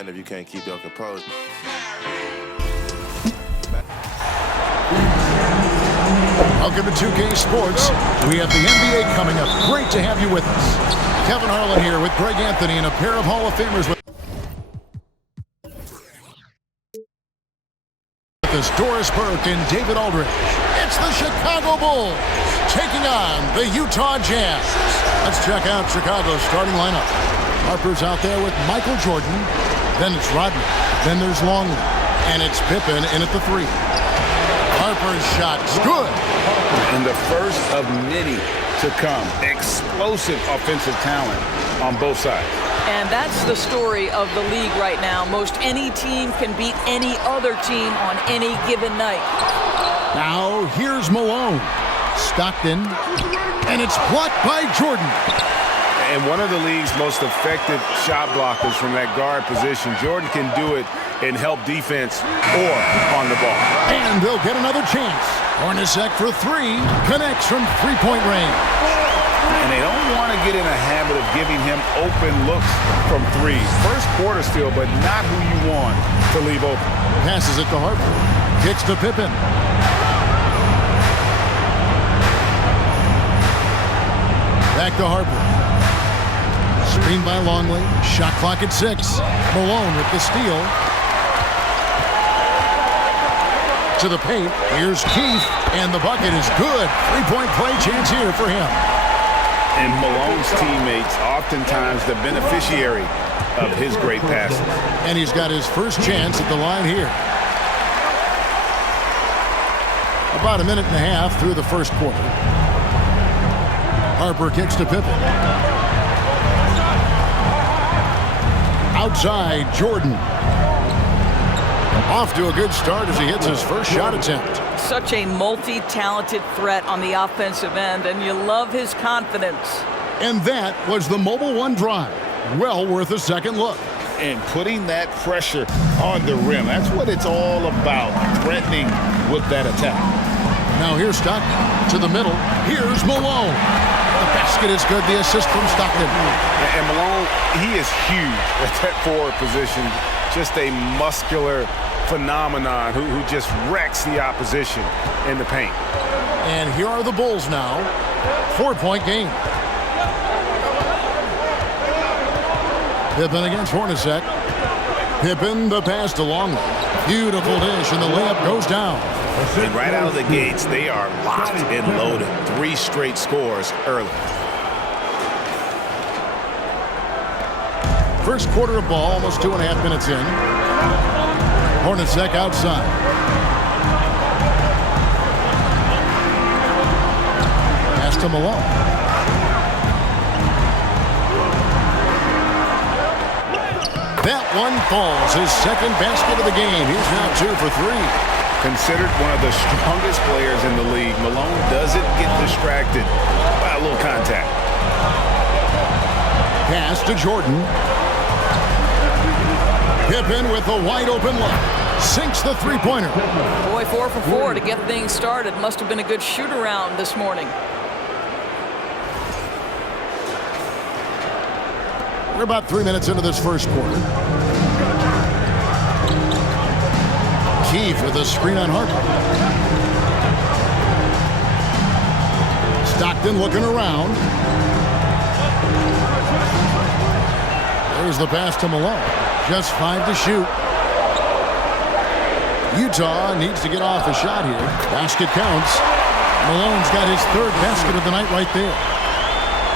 man if you can't keep your composure. Welcome to 2K Sports. We have the NBA coming up. Great to have you with us. Kevin Harlan here with Greg Anthony and a pair of Hall of Famers with us, Doris Burke and David Aldridge. It's the Chicago Bulls taking on the Utah Jazz. Let's check out Chicago's starting lineup. Harper's out there with Michael Jordan. Then it's Rodman. Then there's Longley. And it's Pippen in at the 3. Harper's shot is good. And the first of many to come. Explosive offensive talent on both sides. And that's the story of the league right now. Most any team can beat any other team on any given night. Now here's Malone. Stockton. And it's blocked by Jordan. And one of the league's most effective shot blockers from that guard position. Jordan can do it and help defense or on the ball. And they'll get another chance. Hornacek for 3. Connects from three-point range. And they don't want to get in a habit of giving him open looks from 3. First quarter still, but not who you want to leave open. Passes it to Harper. Kicks to Pippen. Back to Harper. Screen by Longley. Shot clock at 6. Malone with the steal. To the paint. Here's Keith. And the bucket is good. Three-point play chance here for him. And Malone's teammates oftentimes the beneficiary of his great passes. And he's got his first chance at the line here. About a minute and a half through the first quarter. Harper kicks to Pippen. Outside, Jordan. Off to a good start as he hits his first shot attempt. Such a multi-talented threat on the offensive end, and you love his confidence. And that was the Mobile One drive. Well worth a second look. And putting that pressure on the rim. That's what it's all about, threatening with that attack. Now here's Stockton to the middle. Here's Malone. The basket is good. The assist from Stockton. And Malone, he is huge at that forward position. Just a muscular phenomenon who just wrecks the opposition in the paint. And here are the Bulls now. 4-point game. Pippen against Hornacek. Pippen, the pass to Longley. Beautiful dish, and the layup goes down. And right out of the gates, they are locked and loaded. 3 straight scores early. First quarter of ball, almost 2.5 minutes in. Hornacek outside. Pass to Malone. That one falls. His second basket of the game. He's now 2 for 3. Considered one of the strongest players in the league, Malone doesn't get distracted by a little contact. Pass to Jordan. Pippen with a wide-open look. Sinks the three-pointer. Boy, 4 for 4 to get things started. Must have been a good shoot-around this morning. We're about 3 minutes into this first quarter. Keith with a screen on Harper. Stockton looking around. There's the pass to Malone. Just 5 to shoot. Utah needs to get off a shot here. Basket counts. Malone's got his 3rd basket of the night right there.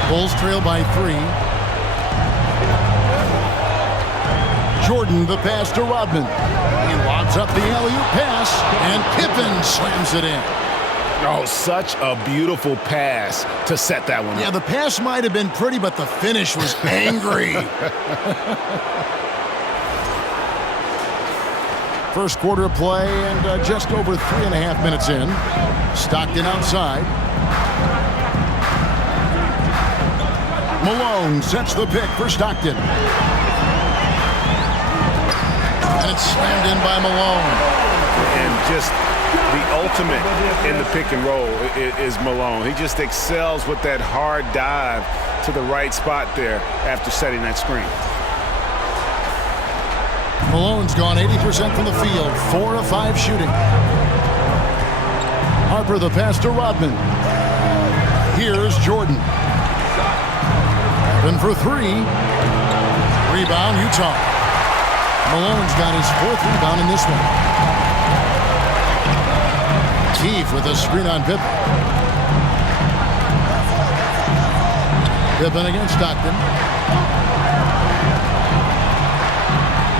Bulls trail by 3. Jordan, the pass to Rodman. He lobs up the alley-oop pass, and Pippen slams it in. Oh, such a beautiful pass to set that one up. Yeah, the pass might have been pretty, but the finish was angry. First quarter of play, and just over 3.5 minutes in. Stockton outside. Malone sets the pick for Stockton. And it's slammed in by Malone. And just the ultimate in the pick and roll is Malone. He just excels with that hard dive to the right spot there after setting that screen. Malone's gone 80% from the field, 4 of 5 shooting. Harper the pass to Rodman. Here's Jordan. Then for 3. Rebound, Utah. Malone's got his 4th rebound in this one. Keefe with a screen on Pippen. Pippen against Stockton.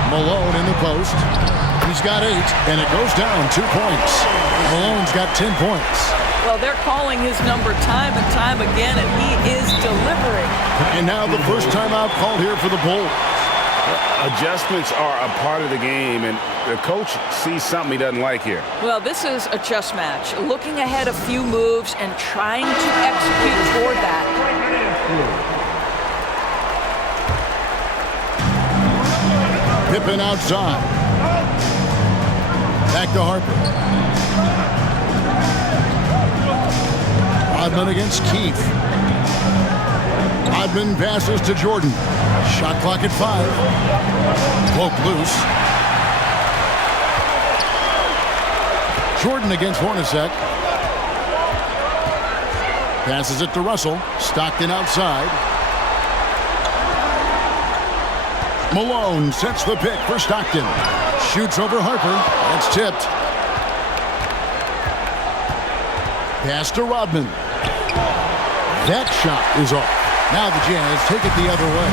Malone in the post. He's got 8, and it goes down 2 points. Malone's got 10 points. Well, they're calling his number time and time again, and he is delivering. And now the first timeout called here for the Bulls. Adjustments are a part of the game, and the coach sees something he doesn't like here. Well, this is a chess match. Looking ahead a few moves and trying to execute toward that. Pippen outside. Back to Harper. Rodman against Keefe. Rodman passes to Jordan. Shot clock at 5. Cloak loose. Jordan against Hornacek. Passes it to Russell. Stockton outside. Malone sets the pick for Stockton. Shoots over Harper. That's tipped. Pass to Rodman. That shot is off. Now the Jazz take it the other way.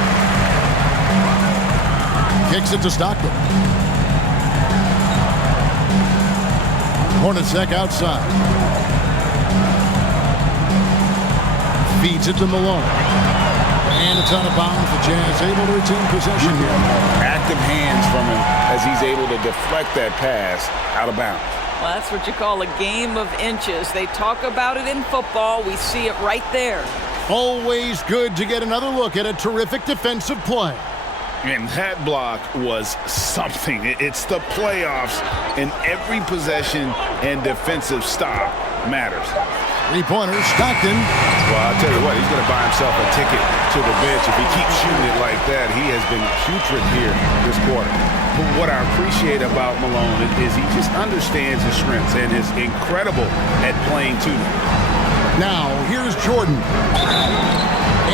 Kicks it to Stockton. Hornacek outside. Feeds it to Malone. And it's out of bounds. The Jazz able to retain possession here. Active hands from him as he's able to deflect that pass out of bounds. Well, that's what you call a game of inches. They talk about it in football. We see it right there. Always good to get another look at a terrific defensive play. And that block was something. It's the playoffs, and every possession and defensive stop matters. 3-pointer, Stockton. Well, I'll tell you what, he's going to buy himself a ticket to the bench. If he keeps shooting it like that, he has been putrid here this quarter. But what I appreciate about Malone is he just understands his strengths and is incredible at playing to them. Now, here's Jordan.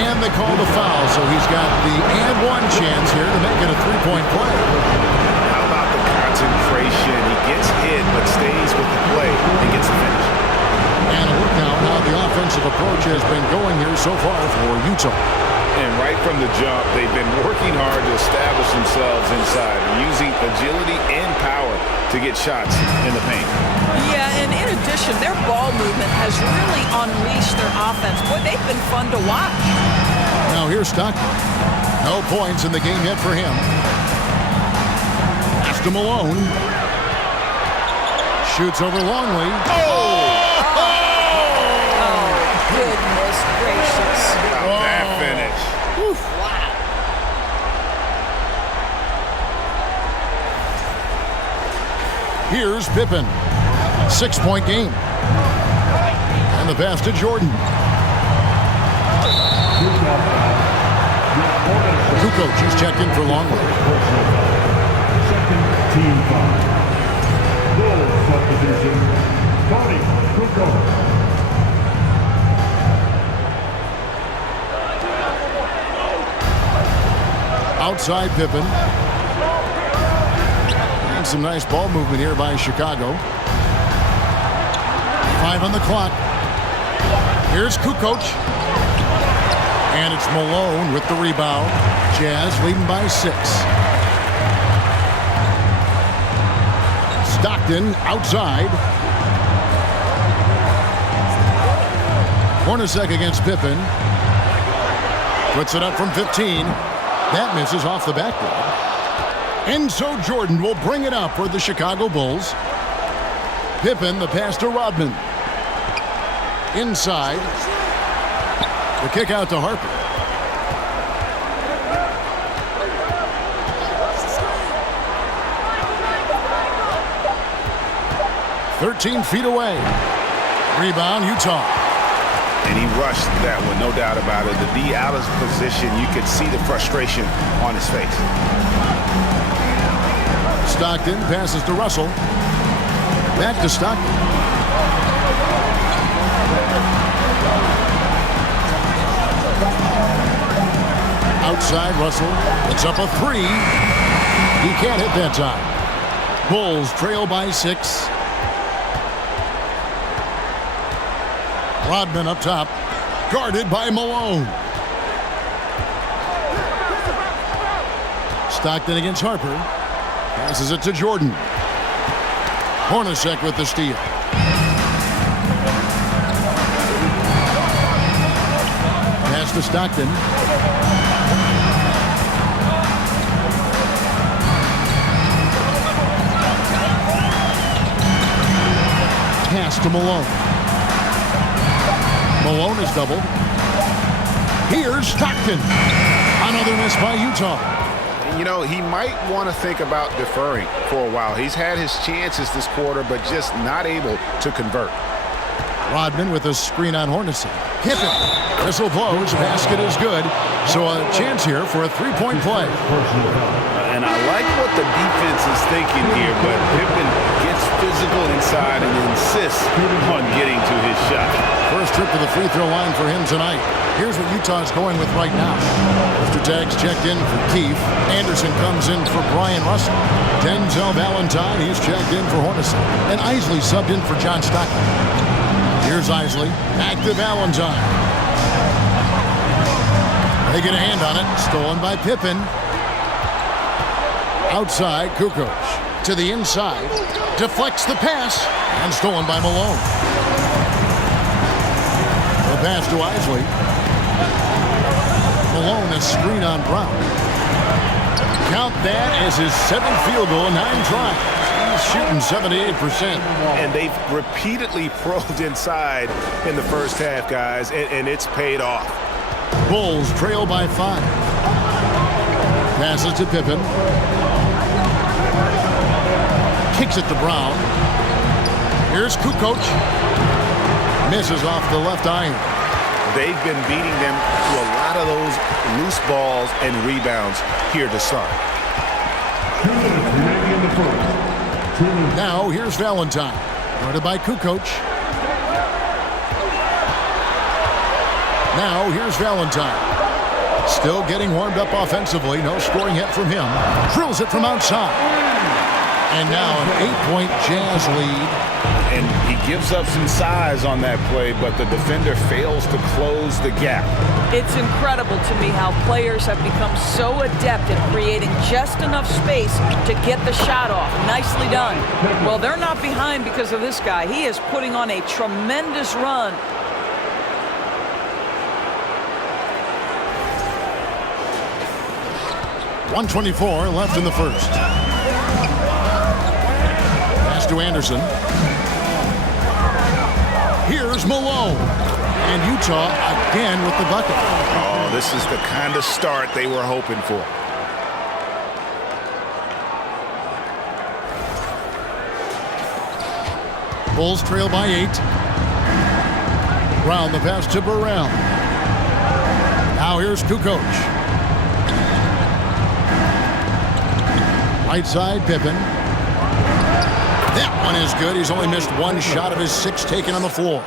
And they call the foul, so he's got the and one chance here to make it a 3-point play. How about the concentration? He gets hit but stays with the play and gets the finish. And a look now how the offensive approach has been going here so far for Utah. And right from the jump, they've been working hard to establish themselves inside, using agility and power to get shots in the paint. Yeah, and in addition, their ball movement has really unleashed their offense. Boy, they've been fun to watch. Now here's Stockton. No points in the game yet for him. Pass to Malone. Shoots over Longley. Goodness gracious. That finish. Oof, wow. Here's Pippen. 6-point game. And the pass to Jordan. Kukoc, he's checked in for Longley. Second team foul. Bulls substitution. Tony Kukoc. Outside Pippen. And some nice ball movement here by Chicago. 5 on the clock. Here's Kukoc. And it's Malone with the rebound. Jazz leading by 6. Stockton outside. Hornacek against Pippen. Puts it up from 15. That misses off the backboard. And so Jordan will bring it up for the Chicago Bulls. Pippen, the pass to Rodman. Inside. The kick out to Harper. "13 feet away. Rebound, Utah. And he rushed that one, no doubt about it. The D out of position, you could see the frustration on his face. Stockton passes to Russell. Back to Stockton. Outside Russell. It's up a 3. He can't hit that time. Bulls trail by 6. Rodman up top. Guarded by Malone. Stockton against Harper. Passes it to Jordan. Hornacek with the steal. Pass to Stockton. Pass to Malone. Malone is doubled. Here's Stockton. Another miss by Utah. You know, he might want to think about deferring for a while. He's had his chances this quarter, but just not able to convert. Rodman with a screen on Hornacek. Pippen. Whistle blows. Basket is good. So a chance here for a three-point play. And I like what the defense is thinking here, but Pippen gets physical inside and insists on getting to his shot. First trip to the free throw line for him tonight. Here's what Utah's going with right now. Mr. Taggs checked in for Keefe. Anderson comes in for Brian Russell. Denzel Valentine, he's checked in for Hornacek. And Isley subbed in for John Stockton. Here's Isley. Back to Valentine. They get a hand on it. Stolen by Pippen. Outside, Kukoc. To the inside. Deflects the pass. And stolen by Malone. The pass to Isley. Malone, a screen on Brown. Count that as his 7th field goal in 9 tries. He's shooting 78%. And they've repeatedly probed inside in the first half, guys, and it's paid off. Bulls trail by 5. Passes to Pippen. Kicks it to Brown. Here's Kukoc. Misses off the left iron. They've been beating them to a lot of those loose balls and rebounds here to start. Now here's Valentine. Guarded by Kukoc. Now here's Valentine. Still getting warmed up offensively. No scoring yet from him. Drills it from outside. And now an 8-point Jazz lead. And he gives up some size on that play, but the defender fails to close the gap. It's incredible to me how players have become so adept at creating just enough space to get the shot off. Nicely done. Well, they're not behind because of this guy. He is putting on a tremendous run. .124 left in the first. Pass to Anderson. Here's Malone. And Utah again with the bucket. Oh, this is the kind of start they were hoping for. Bulls trail by 8. Brown the pass to Burrell. Now here's Kukoc. Right side, Pippen. That one is good. He's only missed 1 shot of his 6 taken on the floor.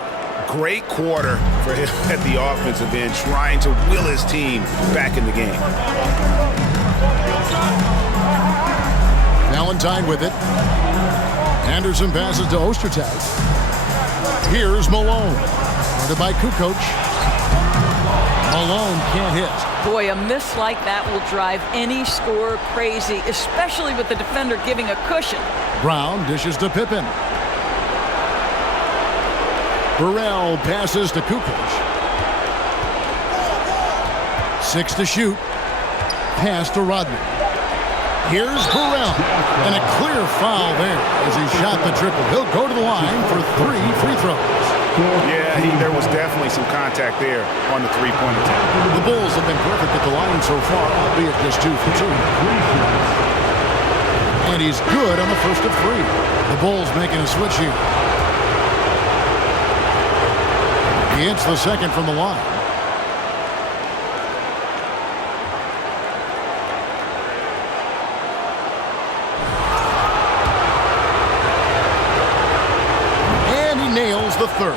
Great quarter for him at the offensive end, trying to will his team back in the game. Valentine with it. Anderson passes to Ostertag. Here's Malone. Guarded by Kukoc. Malone can't hit. Boy, a miss like that will drive any scorer crazy, especially with the defender giving a cushion. Brown dishes to Pippen. Burrell passes to Kukoc. 6 to shoot. Pass to Rodman. Here's Burrell. And a clear foul there as he shot the triple. He'll go to the line for 3 free throws. Yeah, there was definitely some contact there on the three-point attempt. The Bulls have been perfect at the line so far, albeit just 2 for 2. And he's good on the first of 3. The Bulls making a switch here. He hits the second from the line. the third.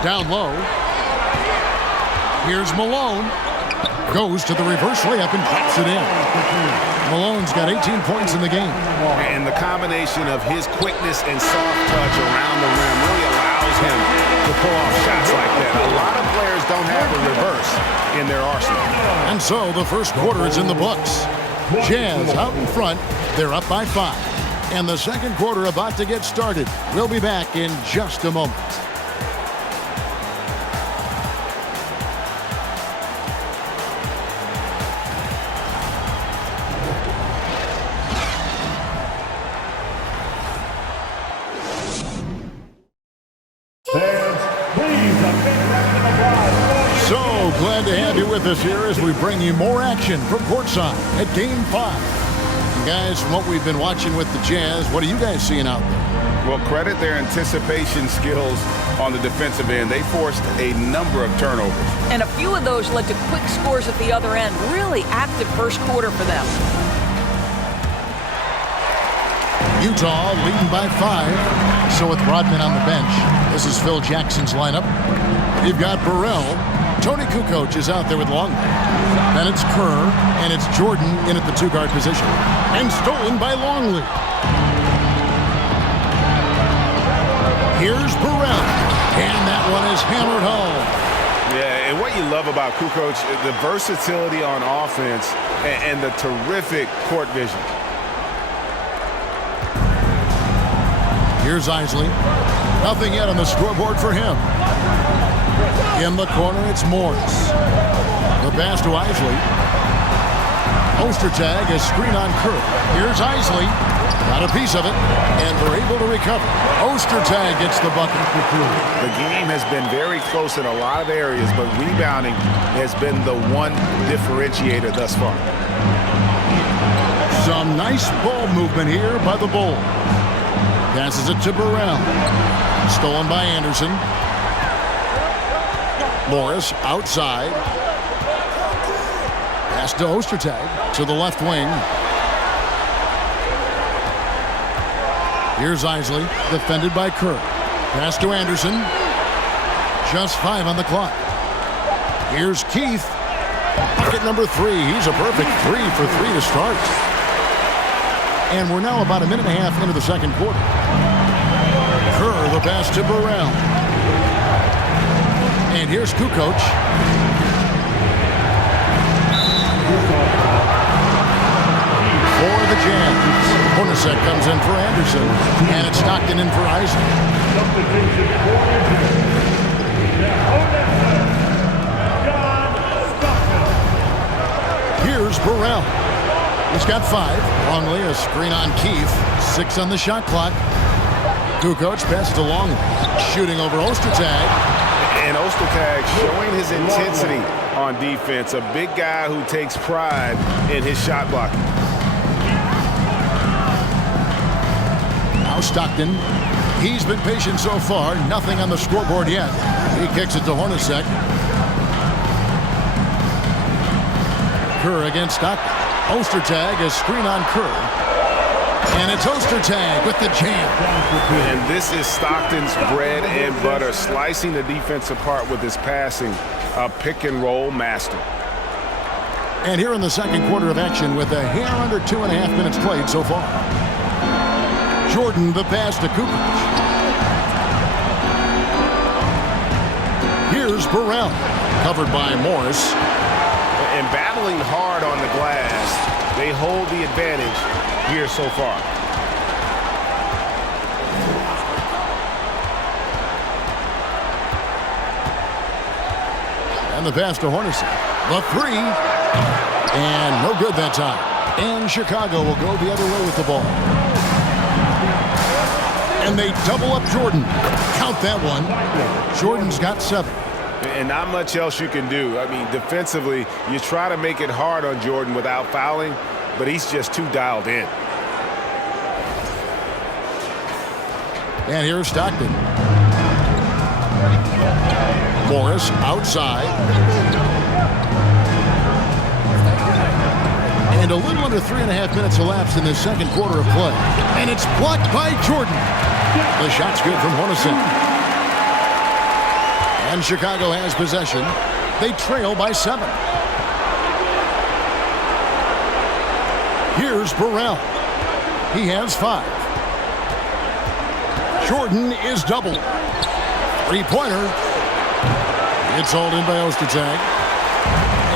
Down low. Here's Malone. Goes to the reverse layup and pops it in. Malone's got 18 points in the game. And the combination of his quickness and soft touch around the rim really allows him to pull off shots like that. A lot of players don't have the reverse in their arsenal. And so the first quarter is in the books. Jazz out in front. They're up by 5. And the second quarter about to get started. We'll be back in just a moment. Glad to have you with us here as we bring you more action from courtside at Game 5. And guys, from what we've been watching with the Jazz, what are you guys seeing out there? Well, credit their anticipation skills on the defensive end. They forced a number of turnovers. And a few of those led to quick scores at the other end. Really active first quarter for them. Utah leading by 5. So with Rodman on the bench, this is Phil Jackson's lineup. You've got Burrell. Tony Kukoc is out there with Longley. Then it's Kerr, and it's Jordan in at the 2-guard position. And stolen by Longley. Here's Burrell. And that one is hammered home. Yeah, and what you love about Kukoc, the versatility on offense and the terrific court vision. Here's Isley. Nothing yet on the scoreboard for him. In the corner, it's Morris. The pass to Isley. Ostertag, a screen on Kerr. Here's Isley. Got a piece of it, and they're able to recover. Ostertag gets the bucket for 2. The game has been very close in a lot of areas, but rebounding has been the one differentiator thus far. Some nice ball movement here by the Bulls. Passes it to Burrell. Stolen by Anderson. Morris outside. Pass to Ostertag to the left wing. Here's Isley, defended by Kerr. Pass to Anderson. Just 5 on the clock. Here's Keith. Bucket number 3. He's a perfect 3 for 3 to start. And we're now about a minute and a half into the second quarter. Kerr, the pass to Burrell. And here's Kukoc. For the Jazz. Hornacek comes in for Anderson. And it's Stockton in for Isaac. Here's Burrell. He's got 5. Longley, a screen on Keith. 6 on the shot clock. Kukoc passes to Longley. Shooting over Ostertag. And Ostertag showing his intensity on defense. A big guy who takes pride in his shot blocking. Now Stockton. He's been patient so far. Nothing on the scoreboard yet. He kicks it to Hornacek. Kerr against Stockton. Ostertag, a screen on Kerr. And it's Ostertag with the jam. And this is Stockton's bread and butter, slicing the defense apart with his passing. A pick-and-roll master. And here in the second quarter of action with a hair under 2.5 minutes played so far. Jordan, the pass to Kukoc. Here's Burrell, covered by Morris. And battling hard on the glass, they hold the advantage here so far. And the pass to Hornacek. The 3. And no good that time. And Chicago will go the other way with the ball. And they double up Jordan. Count that one. Jordan's got 7. And not much else you can do. I mean, defensively, you try to make it hard on Jordan without fouling, but he's just too dialed in. And here's Stockton. Morris outside. And a little under 3.5 minutes elapsed in this second quarter of play. And it's blocked by Jordan. The shot's good from Hornacek. And Chicago has possession. They trail by 7. Here's Burrell. He has 5. Jordan is doubled. 3-pointer. It's hauled in by Ostertag.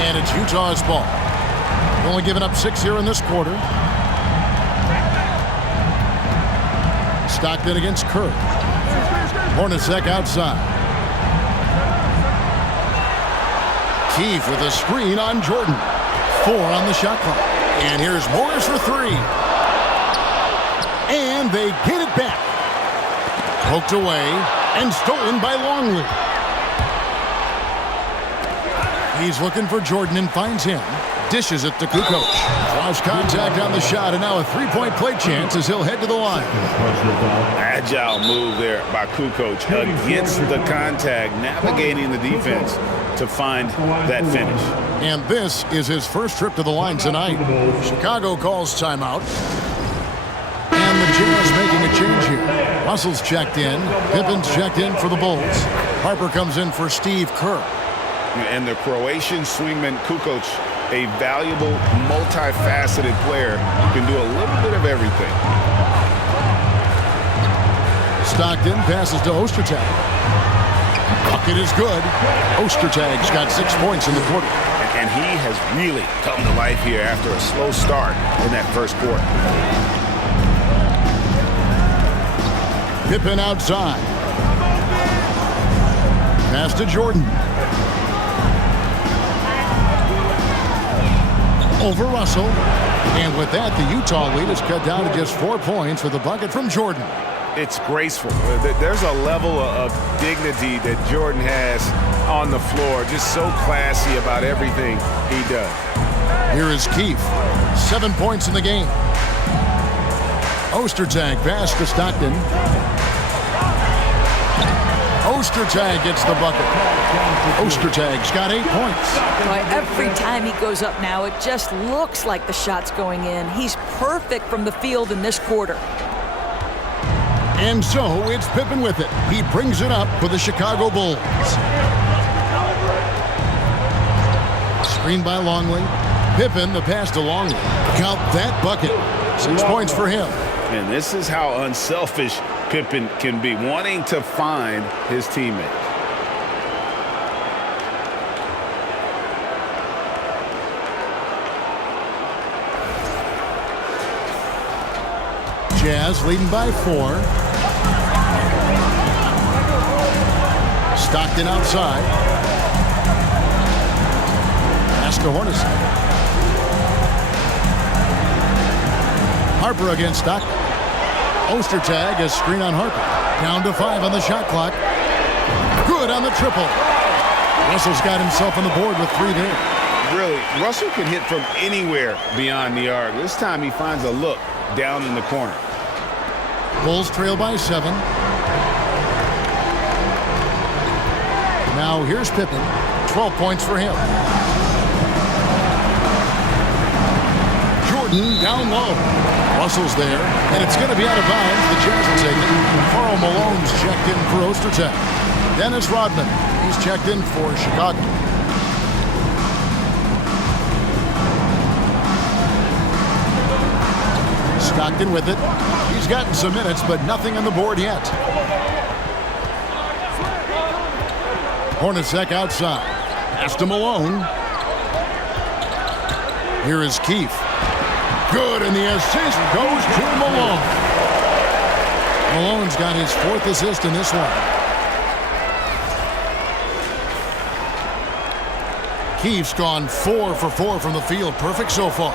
And it's Utah's ball. Only given up 6 here in this quarter. Stockton against Kerr. Hornacek outside. Keefe with a screen on Jordan. 4 on the shot clock. And here's Morris for 3. And they get it back. Poked away and stolen by Longley. He's looking for Jordan and finds him. Dishes it to Kukoc. Lost contact on the shot, and now a 3-point play chance as he'll head to the line. Agile move there by Kukoc against the contact, navigating the defense to find that finish. And this is his first trip to the line tonight. Chicago calls timeout. And the Jazz making a change here. Russell's checked in. Pippen's checked in for the Bulls. Harper comes in for Steve Kerr. And the Croatian swingman Kukoc, a valuable, multifaceted player who can do a little bit of everything. Stockton passes to Ostertag. Bucket is good. Ostertag's got 6 points in the quarter. And he has really come to life here after a slow start in that first quarter. Pippen outside. Pass to Jordan. Over Russell. And with that, the Utah lead is cut down to just 4 points with a bucket from Jordan. It's graceful. There's a level of dignity that Jordan has on the floor. Just so classy about everything he does. Here is Keefe. 7 points in the game. Ostertag pass to Stockton. Ostertag gets the bucket. Ostertag's got 8 points. Boy, every time he goes up now, it just looks like the shot's going in. He's perfect from the field in this quarter. And so it's Pippen with it. He brings it up for the Chicago Bulls. Screen by Longley. Pippen, the pass to Longley. Count that bucket. 6 points for him. And this is how unselfish Pippen can be, wanting to find his teammate. Jazz leading by 4. Stockton outside. Pass to Hornacek. Harper against Stockton. Ostertag has screen on Harper. Down to 5 on the shot clock. Good on the triple. Russell's got himself on the board with 3 there. Really, Russell can hit from anywhere beyond the arc. This time he finds a look down in the corner. Bulls trail by 7. Now here's Pippen. 12 points for him. Jordan down low. Russell's there, and it's going to be out of bounds. The Jazz will take it. Karl Malone's checked in for Ostertag. Dennis Rodman, he's checked in for Chicago. Stockton with it. He's gotten some minutes, but nothing on the board yet. Hornacek outside. Pass to Malone. Here is Keefe. Good, and the assist goes to Malone. Malone's got his 4th assist in this one. Keefe's gone 4 for 4 from the field. Perfect so far.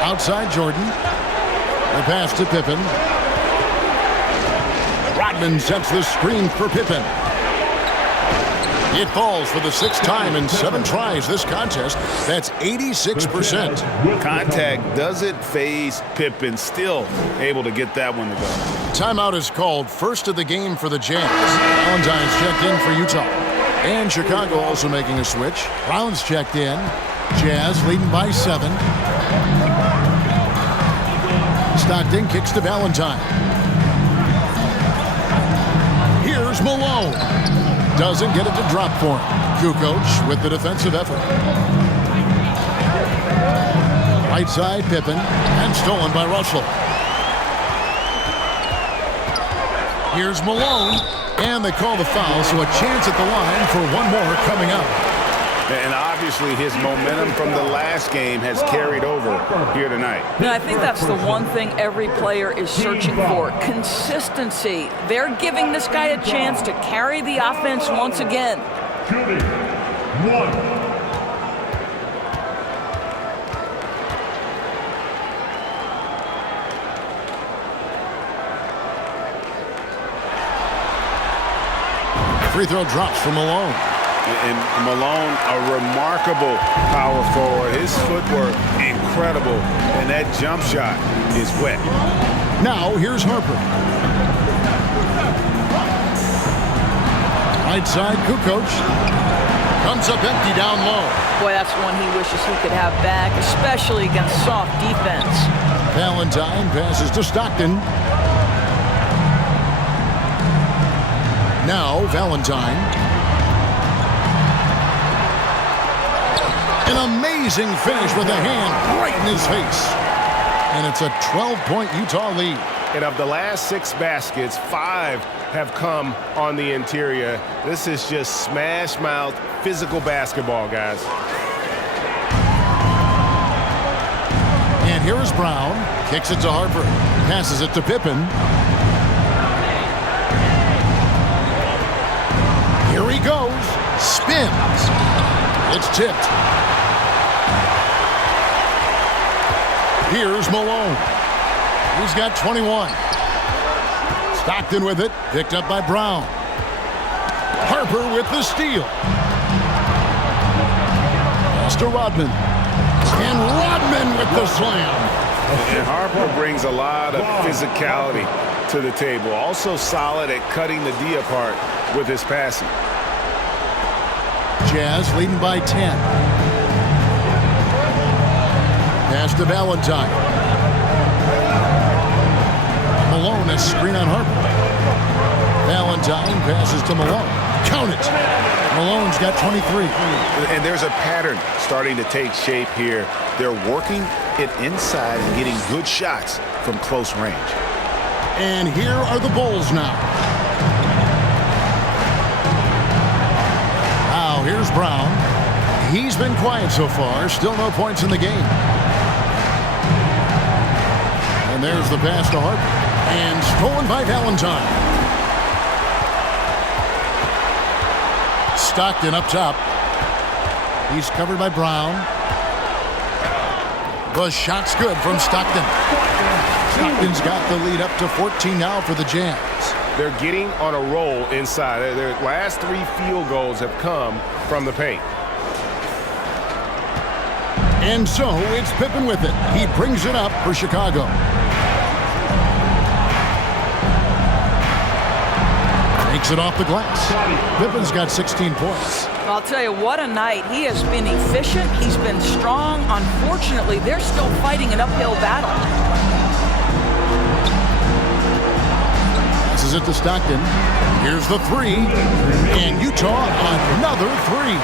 Outside Jordan. The pass to Pippen. Rodman sets the screen for Pippen. It falls for the 6th time in 7 tries this contest. That's 86%. Contact doesn't phase Pippen. Still able to get that one to go. Timeout is called. First of the game for the Jazz. Valentine's checked in for Utah. And Chicago also making a switch. Brown's checked in. Jazz leading by 7. Stockton kicks to Valentine. Here's Malone. Doesn't get it to drop for him. Kukoc with the defensive effort. Right side, Pippen, and stolen by Russell. Here's Malone, and they call the foul, so a chance at the line for one more coming up. And obviously his momentum from the last game has carried over here tonight. No, I think that's the one thing every player is searching for, consistency. They're giving this guy a chance to carry the offense once again. Shooting. 1. Free throw drops for Malone. And Malone, a remarkable power forward. His footwork, incredible. And that jump shot is wet. Now, here's Harper. Right side, Kukoc. Comes up empty down low. Boy, that's one he wishes he could have back, especially against soft defense. Valentine passes to Stockton. Now, Valentine. An amazing finish with a hand right in his face. And it's a 12-point Utah lead. And of the last 6 baskets, 5 have come on the interior. This is just smash-mouth, physical basketball, guys. And here is Brown. Kicks it to Harper. Passes it to Pippen. Here he goes. Spins. It's tipped. Here's Malone. He's got 21. Stockton with it. Picked up by Brown. Harper with the steal. Pass to Rodman. And Rodman with the slam. And Harper brings a lot of physicality to the table. Also solid at cutting the D apart with his passing. Jazz leading by 10. Pass to Valentine. Malone, a screen on Harper. Valentine passes to Malone. Count it. Malone's got 23. And there's a pattern starting to take shape here. They're working it inside and getting good shots from close range. And here are the Bulls now. Now here's Brown. He's been quiet so far. Still no points in the game. And there's the pass to Harper. And stolen by Valentine. Stockton up top. He's covered by Brown. The shot's good from Stockton. Stockton's got the lead up to 14 now for the Jazz. They're getting on a roll inside. Their last 3 field goals have come from the paint. And so it's Pippen with it. He brings it up for Chicago. Takes it off the glass. Pippen's got 16 points. I'll tell you, what a night. He has been efficient. He's been strong. Unfortunately, they're still fighting an uphill battle. This is it to Stockton. Here's the 3. And Utah another 3.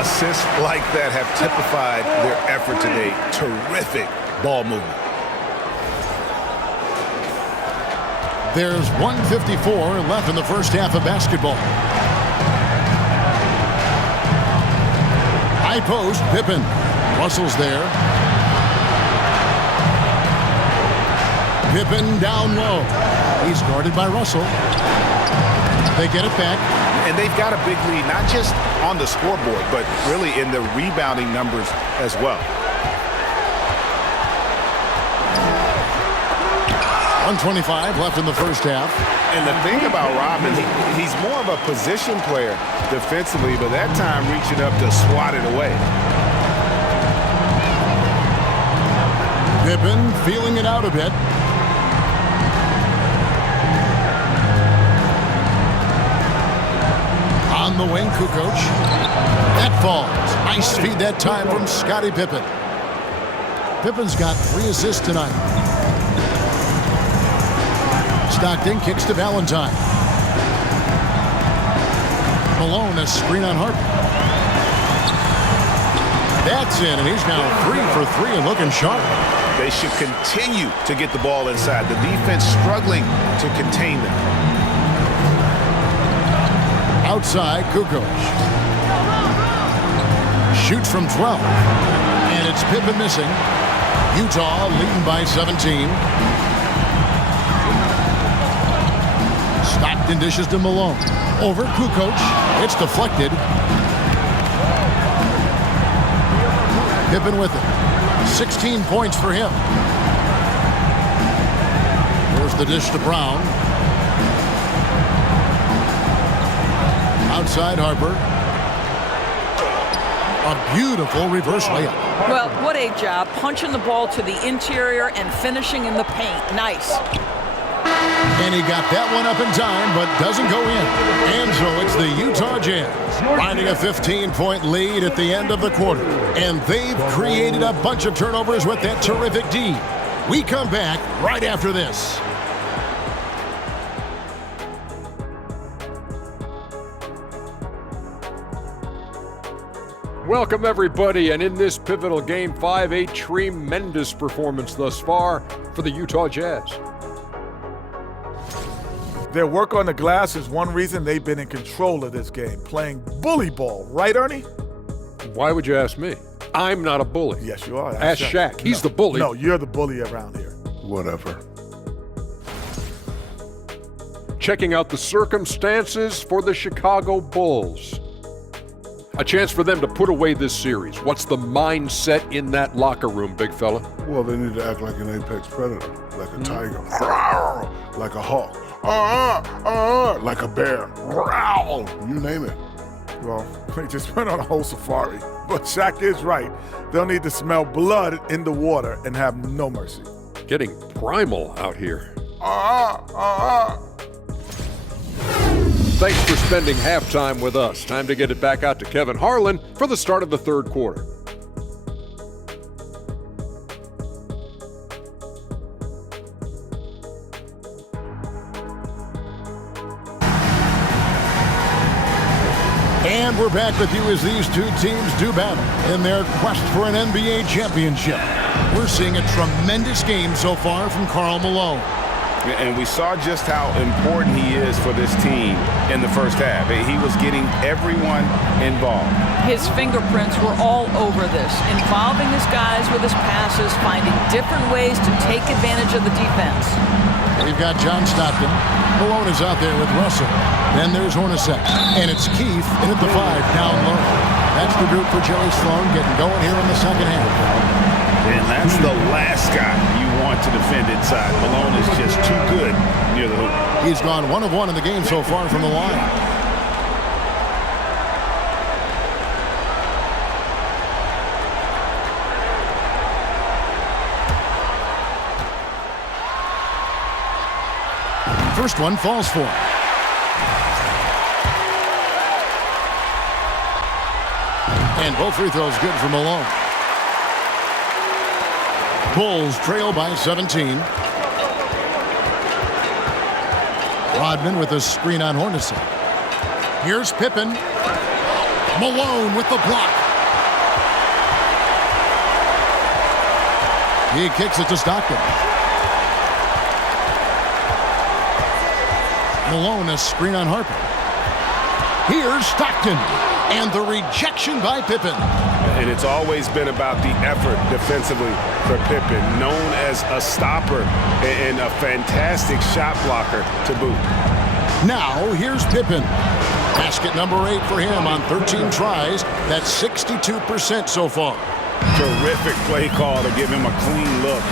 Assists like that have typified their effort today. Terrific ball movement. There's 1:54 left in the first half of basketball. High post, Pippen. Russell's there. Pippen down low. He's guarded by Russell. They get it back. And they've got a big lead, not just on the scoreboard, but really in the rebounding numbers as well. 1:25 left in the first half. And the thing about Rodman, he's more of a position player defensively, but that time reaching up to swat it away. Pippen feeling it out a bit. On the wing, Kukoc. That falls. Nice feed that time from Scottie Pippen. Pippen's got 3 assists tonight. Stockton kicks to Valentine. Malone, a screen on Harper. That's in, and he's now 3 for 3 and looking sharp. They should continue to get the ball inside. The defense struggling to contain them. Outside, Kukoc. Shoots from 12. And it's Pippen missing. Utah leading by 17. Stockton dishes to Malone. Over Kukoc. It's deflected. Pippen with it. 16 points for him. Here's the dish to Brown. Outside Harper. A beautiful reverse layup. Well, what a job. Punching the ball to the interior and finishing in the paint. Nice. And he got that one up in time, but doesn't go in. And so it's the Utah Jazz finding a 15-point lead at the end of the quarter. And they've created a bunch of turnovers with that terrific D. We come back right after this. Welcome, everybody, and in this pivotal Game 5, a tremendous performance thus far for the Utah Jazz. Their work on the glass is one reason they've been in control of this game, playing bully ball. Right, Ernie? Why would you ask me? I'm not a bully. Yes, you are. Ask Shaq. He's the bully. No, you're the bully around here. Whatever. Checking out the circumstances for the Chicago Bulls. A chance for them to put away this series. What's the mindset in that locker room, big fella? Well, they need to act like an apex predator, like a tiger, like a hawk, like a bear, you name it. Well, they just went on a whole safari. But Shaq is right. They'll need to smell blood in the water and have no mercy. Getting primal out here. Thanks for spending halftime with us. Time to get it back out to Kevin Harlan for the start of the third quarter. And we're back with you as these two teams do battle in their quest for an NBA championship. We're seeing a tremendous game so far from Karl Malone. And we saw just how important he is for this team in the first half. He was getting everyone involved. His fingerprints were all over this, involving his guys with his passes, finding different ways to take advantage of the defense. We've got John Stockton. Malone is out there with Russell. Then there's Hornacek. And it's Keith in at the 5 down low. That's the group for Jerry Sloan getting going here in the second half. And that's the last guy you want to defend inside. Malone is just too good near the hoop. He's gone 1 of 1 in the game so far from the line. First one falls for him. And both free throws good for Malone. Bulls trail by 17. Rodman with a screen on Hornacek. Here's Pippen. Malone with the block. He kicks it to Stockton. Malone, a screen on Harper. Here's Stockton. And the rejection by Pippen. And it's always been about the effort defensively for Pippen, known as a stopper and a fantastic shot blocker to boot. Now, here's Pippen. Basket number 8 for him on 13 tries. That's 62% so far. Terrific play call to give him a clean look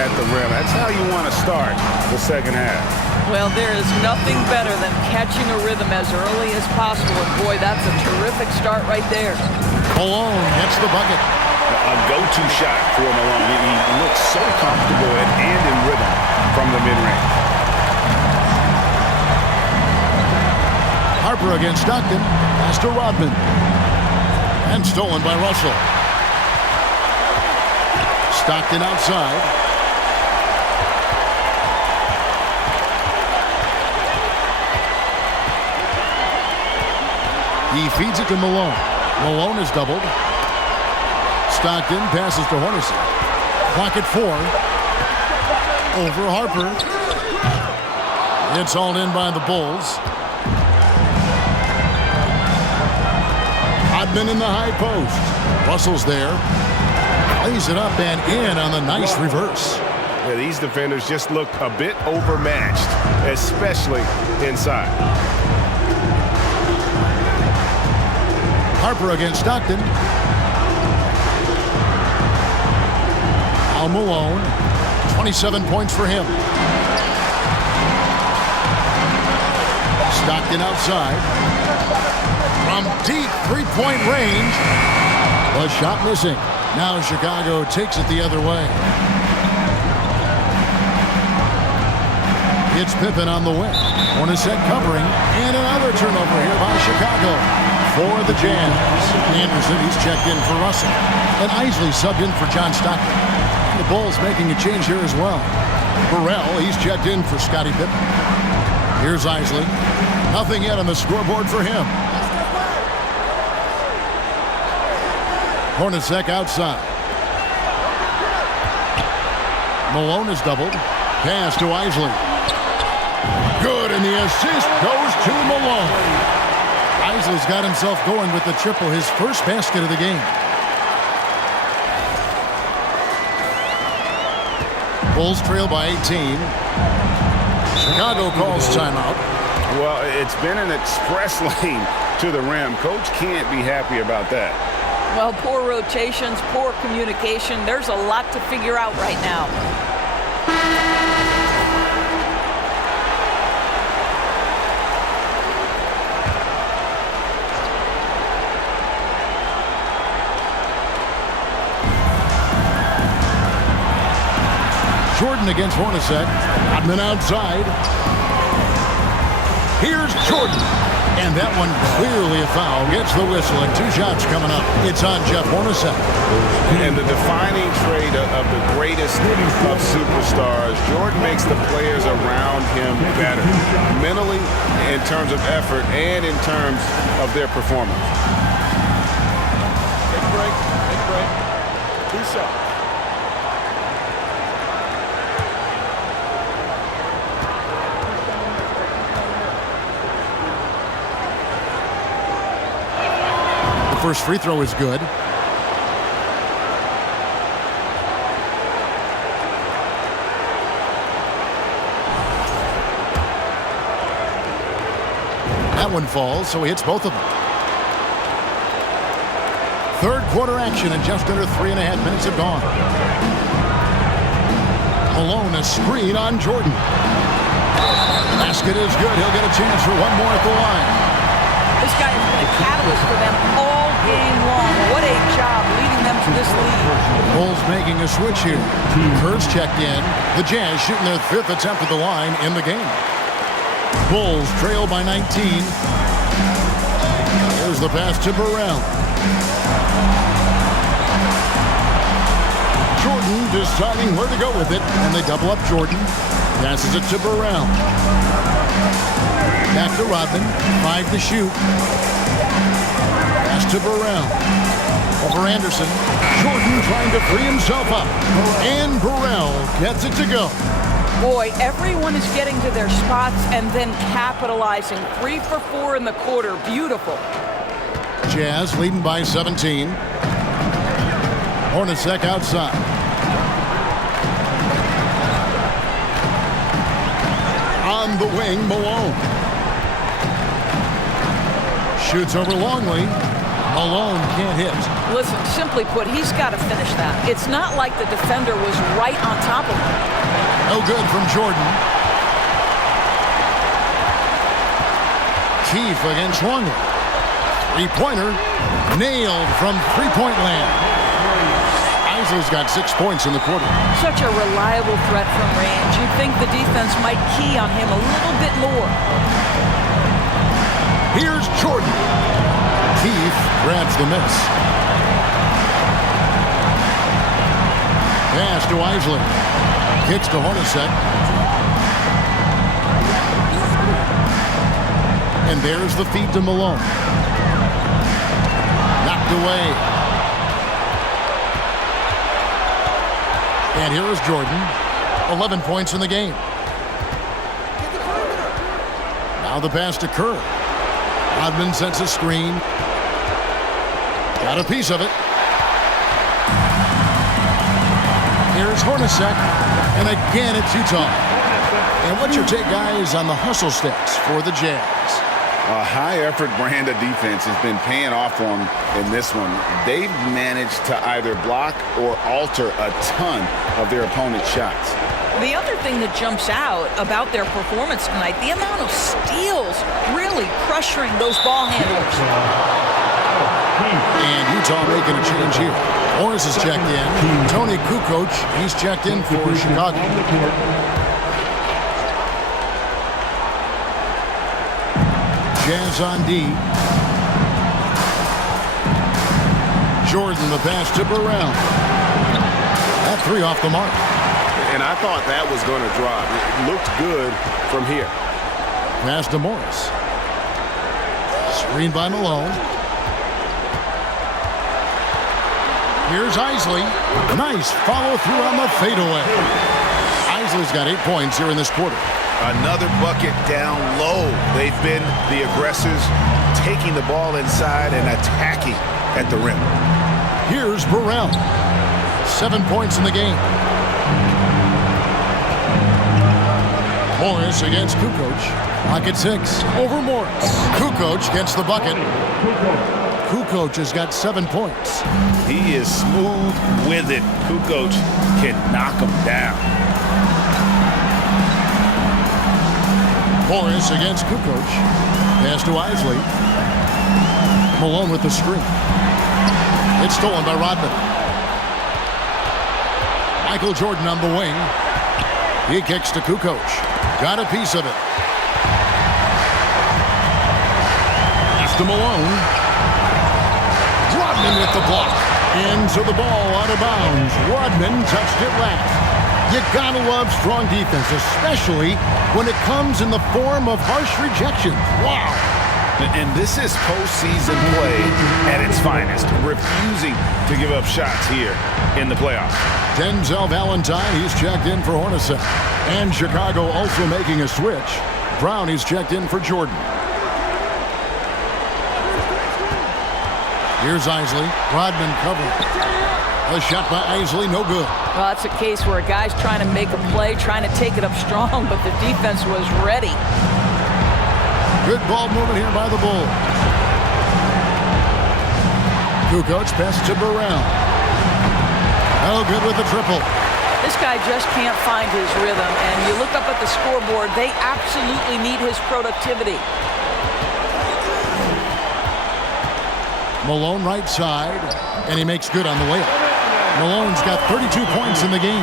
at the rim. That's how you want to start the second half. Well, there is nothing better than catching a rhythm as early as possible. And boy, that's a terrific start right there. Malone gets the bucket. A go-to shot for Malone. He looks so comfortable and in rhythm from the mid-range. Harper against Stockton. Pass to Rodman. And stolen by Russell. Stockton outside. He feeds it to Malone. Malone is doubled. Stockton passes to Hornacek. Clock at 4. Over Harper. It's hauled in by the Bulls. Rodman in the high post. Russell's there. Lays it up and in on the nice reverse. Yeah, these defenders just look a bit overmatched, especially inside. Harper against Stockton. Al Malone. 27 points for him. Stockton outside. From deep three-point range. The shot missing. Now Chicago takes it the other way. It's Pippen on the wing. Hornacek covering. And another turnover here by Chicago. For the Jazz. Anderson, he's checked in for Russell. And Isley subbed in for John Stockton. The Bulls making a change here as well. Burrell, he's checked in for Scottie Pippen. Here's Isley. Nothing yet on the scoreboard for him. Hornacek outside. Malone is doubled. Pass to Isley. Good, and the assist goes to Malone. Isley's got himself going with the triple, his first basket of the game. Bulls trail by 18. Chicago calls timeout. Well, it's been an express lane to the rim. Coach can't be happy about that. Well, poor rotations, poor communication. There's a lot to figure out right now. Jordan against Hornacek. Rodman outside. Here's Jordan. And that one clearly a foul. Gets the whistle, and 2 shots coming up. It's on Jeff Hornacek. And the defining trait of the greatest of superstars, Jordan makes the players around him better. Mentally, in terms of effort, and in terms of their performance. Big break. Big break. 2 shots. First free throw is good. That one falls, so he hits both of them. Third quarter action, and just under 3.5 minutes have gone. Malone, a screen on Jordan. Basket is good. He'll get a chance for one more at the line. This guy has been a catalyst for them all game long. What a job leading them to this lead. Bulls making a switch here. Kerr's checked in. The Jazz shooting their 5th attempt at the line in the game. Bulls trail by 19. Here's the pass to Burrell. Jordan deciding where to go with it, and they double up Jordan. Passes it to Burrell. Back to Rodman. 5 to shoot. Pass to Burrell. Over Anderson. Jordan trying to free himself up. And Burrell gets it to go. Boy, everyone is getting to their spots and then capitalizing. 3 for 4 in the quarter. Beautiful. Jazz leading by 17. Hornacek outside. On the wing, Malone. Shoots over Longley. Malone can't hit. Listen, simply put, he's got to finish that. It's not like the defender was right on top of him. No good from Jordan. Keefe against Longley. Three-pointer nailed from three-point land. Isley's got 6 points in the quarter. Such a reliable threat from range. You'd think the defense might key on him a little bit more. Here's Jordan. Keefe grabs the miss. Pass to Isley. Kicks to Hornacek. And there's the feed to Malone. Knocked away. And here is Jordan. 11 points in the game. Now the pass to Kerr. Rodman sets a screen. Got a piece of it. Here's Hornacek. And again it's Utah. And what's your take, guys, on the hustle steps for the Jazz? A high-effort brand of defense has been paying off for them in this one. They've managed to either block or alter a ton of their opponent's shots. The other thing that jumps out about their performance tonight, the amount of steals really pressuring those ball handlers. And Utah making a change here. Morris is checked in. Tony Kukoc, he's checked in for Chicago. Jazz on D. Jordan, the pass to Burrell. That three off the mark. And I thought that was going to drop. It looked good from here. Pass to Morris. Screen by Malone. Here's Isley. Nice follow through on the fadeaway. Isley's got 8 points here in this quarter. Another bucket down low. They've been the aggressors, taking the ball inside and attacking at the rim. Here's Burrell. 7 points in the game. Morris against Kukoc. Pocket 6 over Morris. Kukoc gets the bucket. Kukoc has got 7 points. He is smooth with it. Kukoc can knock him down. Morris against Kukoc. Pass to Isley. Malone with the screen. It's stolen by Rodman. Michael Jordan on the wing. He kicks to Kukoc. Got a piece of it. Pass to Malone. Rodman with the block. Into the ball out of bounds. Rodman touched it last. You gotta love strong defense, especially when it comes in the form of harsh rejection. Wow. And this is postseason play at its finest, refusing to give up shots here in the playoffs. Denzel Valentine, he's checked in for Hornacek. And Chicago also making a switch. Brown, he's checked in for Jordan. Here's Isley. Rodman covering. A shot by Isley, no good. Well, that's a case where a guy's trying to make a play, trying to take it up strong, but the defense was ready. Good ball movement here by the Bulls. Kukoc pass to Burrell. Oh, good with the triple. This guy just can't find his rhythm, and you look up at the scoreboard, they absolutely need his productivity. Malone right side, and he makes good on the layup. Malone's got 32 points in the game.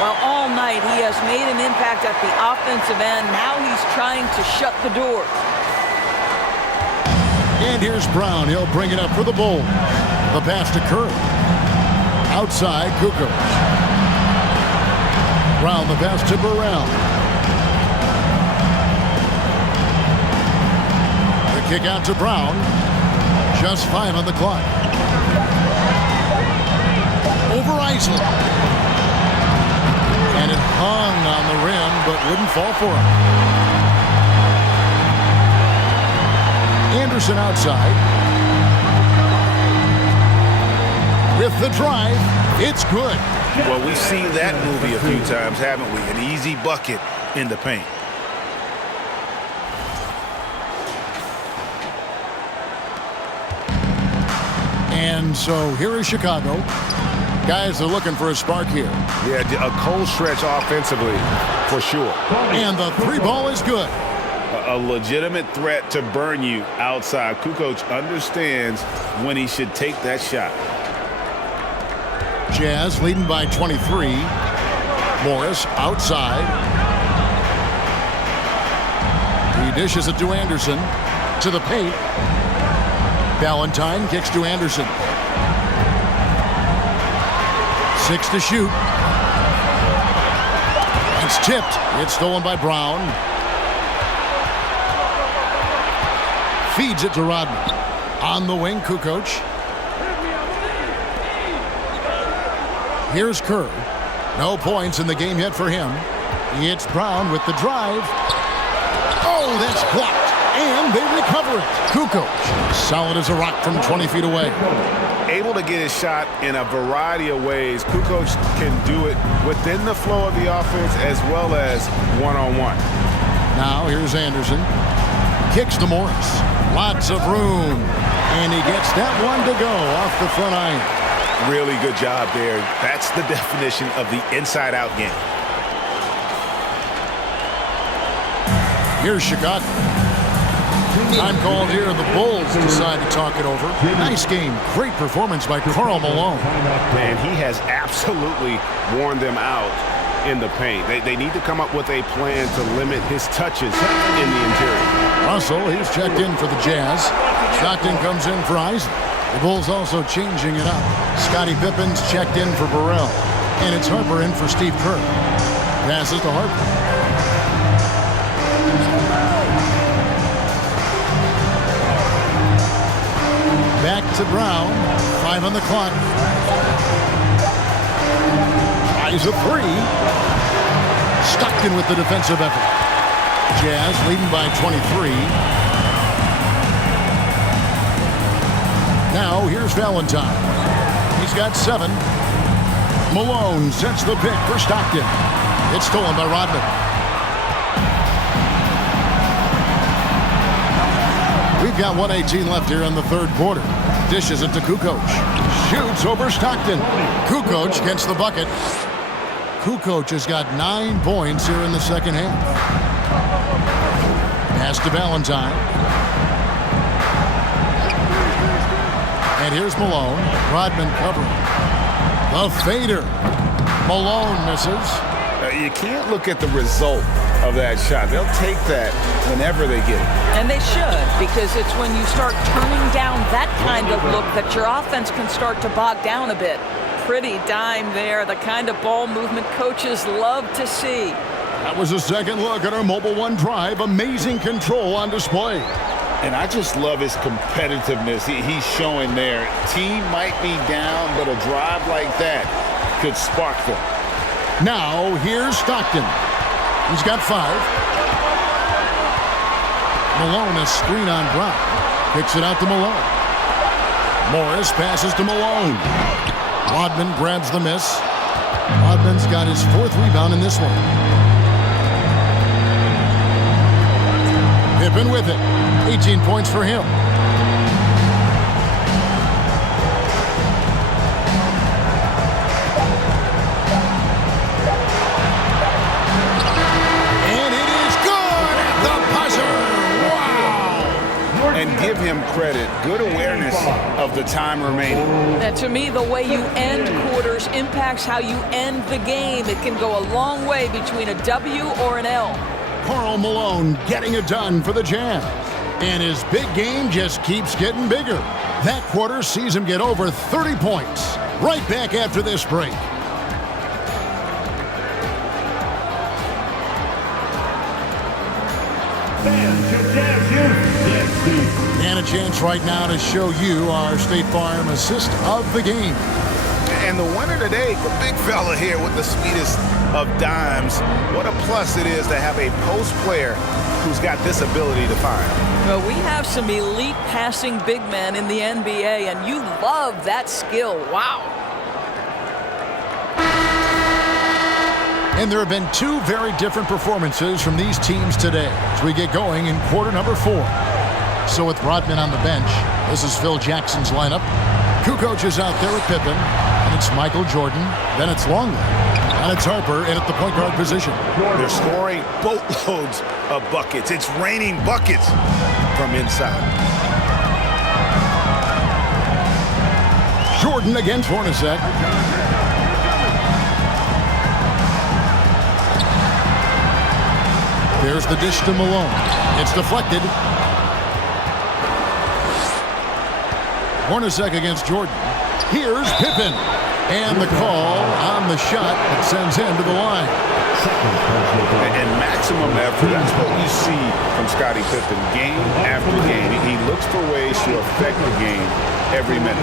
Well, all night he has made an impact at the offensive end. Now he's trying to shut the door. And here's Brown. He'll bring it up for the Bulls. The pass to Kerr. Outside, Kukoc. Brown, the pass to Burrell. The kick out to Brown. Just 5 on the clock. Over Isley. And it hung on the rim, but wouldn't fall for him. Anderson outside. With the drive, it's good. Well, we've seen that movie a few times, haven't we? An easy bucket in the paint. And so here is Chicago. Guys are looking for a spark here. Yeah, a cold stretch offensively, for sure. And the three ball is good. A legitimate threat to burn you outside. Kukoc understands when he should take that shot. Jazz leading by 23. Morris outside. He dishes it to Anderson. To the paint. Valentine kicks to Anderson. 6 to shoot. tipped. It's stolen by Brown. Feeds it to Rodman. On the wing, Kukoc. Here's Kerr. No points in the game yet for him. It's Brown with the drive. Oh, that's blocked. And they recover it. Kukoc, solid as a rock from 20 feet away. Able to get his shot in a variety of ways. Kukoc can do it within the flow of the offense as well as one-on-one. Now here's Anderson. Kicks to Morris. Lots of room. And he gets that one to go off the front iron. Really good job there. That's the definition of the inside-out game. Here's Chicago. Time called here. The Bulls decide to talk it over. Nice game. Great performance by Karl Malone. Man, he has absolutely worn them out in the paint. They need to come up with a plan to limit his touches in the interior. Russell, he's checked in for the Jazz. Stockton comes in for Isaac. The Bulls also changing it up. Scottie Pippen's checked in for Burrell. And it's Harper in for Steve Kerr. Passes to Harper. Back to Brown. 5 on the clock. Tries a three. Stockton with the defensive effort. Jazz leading by 23. Now here's Valentine. He's got 7. Malone sets the pick for Stockton. It's stolen by Rodman. We've got 1:18 left here in the third quarter. Dishes it to Kukoc. Shoots over Stockton. Kukoc gets the bucket. Kukoc has got 9 points here in the second half. Pass to Valentine. And here's Malone. Rodman covering. The fader. Malone misses. You can't look at the result of that shot. They'll take that whenever they get it. And they should, because it's when you start turning down that kind of look that your offense can start to bog down a bit. Pretty dime there, the kind of ball movement coaches love to see. That was a second look at our Mobile One drive. Amazing control on display. And I just love his competitiveness he's showing there. Team might be down, but a drive like that could spark them. Now, here's Stockton. He's got 5. Malone, a screen on Brown. Kicks it out to Malone. Morris passes to Malone. Rodman grabs the miss. Rodman's got his 4th rebound in this one. Pippen with it. 18 points for him. And give him credit. Good awareness of the time remaining. And to me, the way you end quarters impacts how you end the game. It can go a long way between a W or an L. Karl Malone getting it done for the Jazz. And his big game just keeps getting bigger. That quarter sees him get over 30 points. Right back after this break. And a chance right now to show you our State Farm assist of the game. And the winner today, the big fella here with the sweetest of dimes. What a plus it is to have a post player who's got this ability to find. Well, we have some elite passing big men in the NBA, and you love that skill. Wow. And there have been 2 very different performances from these teams today as we get going in quarter number 4. So with Rodman on the bench, this is Phil Jackson's lineup. Kukoc is out there with Pippen, and it's Michael Jordan. Then it's Longley, and it's Harper in at the point guard position. They're scoring boatloads of buckets. It's raining buckets from inside. Jordan against Hornacek. There's the dish to Malone. It's deflected. Hornacek against Jordan. Here's Pippen. And the call on the shot that sends him to the line. And maximum effort, that's what you see from Scottie Pippen game after game. He looks for ways to affect the game every minute.